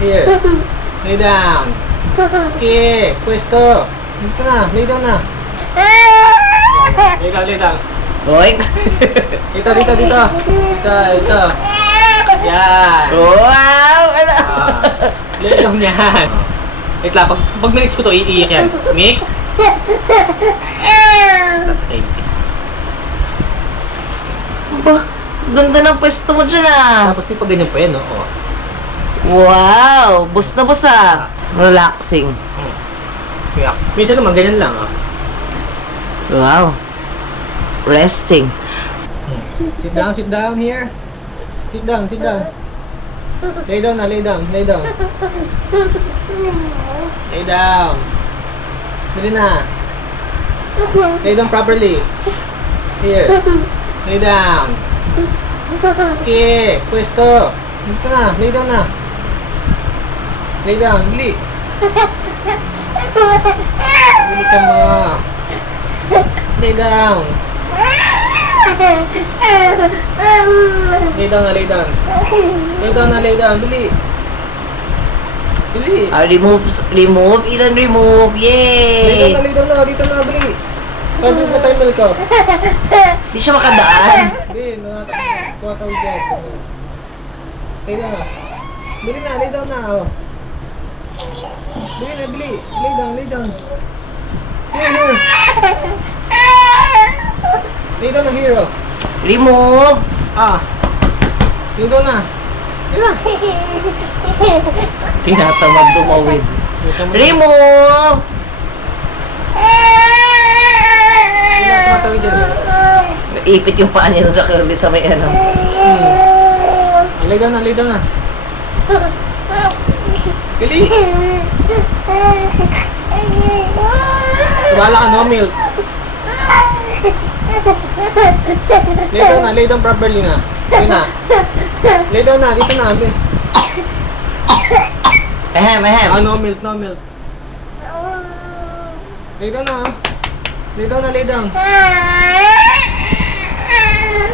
Here. Lay down. Okay. Pwesto. Dito na. Lay down na. Lay down, lay down. Oink! Dito. Ito. Yan. Wow! Ano? Lay down yan. Wait lang. Pag minix ko to, iiyak yan. Mix. Ba, ganda ng pwesto mo dyan ah. Dapat may pag ganyan pa yan, no? Oh. Wow! Bus na bus ah. Relaxing. Kaya, minsan naman ganyan lang, ah. Wow. Resting. Sit down here. Sit down. Lay down na, lay down. Lay down. Dali na. Lay down properly. Here. Lay down. Okay, pwesto. Dito na, lay down na. Lay down, bili. Bili ka mo. Lay down. Lay down na, lay down. Lay down, bili. Bili. Remove. Ilan remove. Yay! Lay down na, dito na, bili. Pwede mo tayo milk ko. Di siya makadaan. Hindi, tumatawag dyan. Lay down na. Bili na, lay down na, oh. Bili na, bili. Lay down. Here. Lay down na, hero. Remove. Lay down na. Lay na. Tinatamad dumawid. Remove. Tumatawid dyan. Naipit yung paa niya sa curly sa may ano. Lay down na. Bili. Wala ka, no milk. Lay down properly na. Lay down na, dito na. Ahem. No milk. Lay down na. Lay down.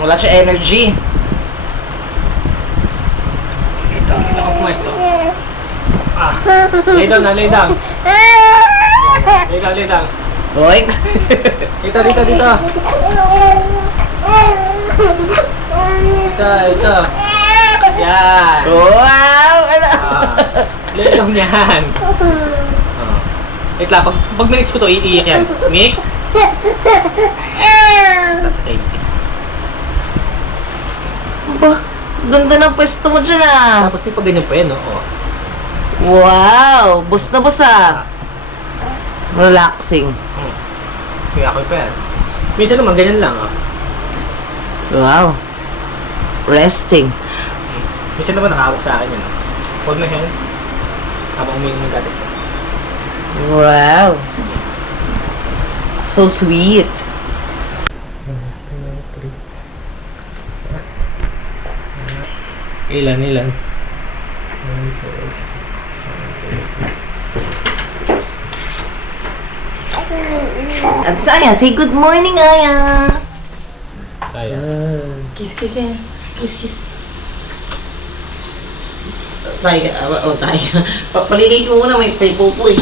Wala siya energy. Dito ka pumesto. Lay down. Lay down. Oink! Dito. Yan. Wow! Ano? Lay down yan. Wait lang, pag minix ko to, iiyak yan. Mix. Ba, ganda ng pwesto mo dyan ah. Dapat may pag ganyan pa yan, no? Oh. Wow! Bus na bus ah. Relaxing. Kaya ako pa yan. Minsan naman ganyan lang, ah. Wow. Resting. Minsan naman nakahawak sa akin yan, ah. Huwag na yan. Habang umiinom ng gatas yan. Wow. So sweet. Ilan? At sa Aya, say good morning, Aya. Kaya. Kiss. Tayo. Papalinis mo muna, may pupo eh.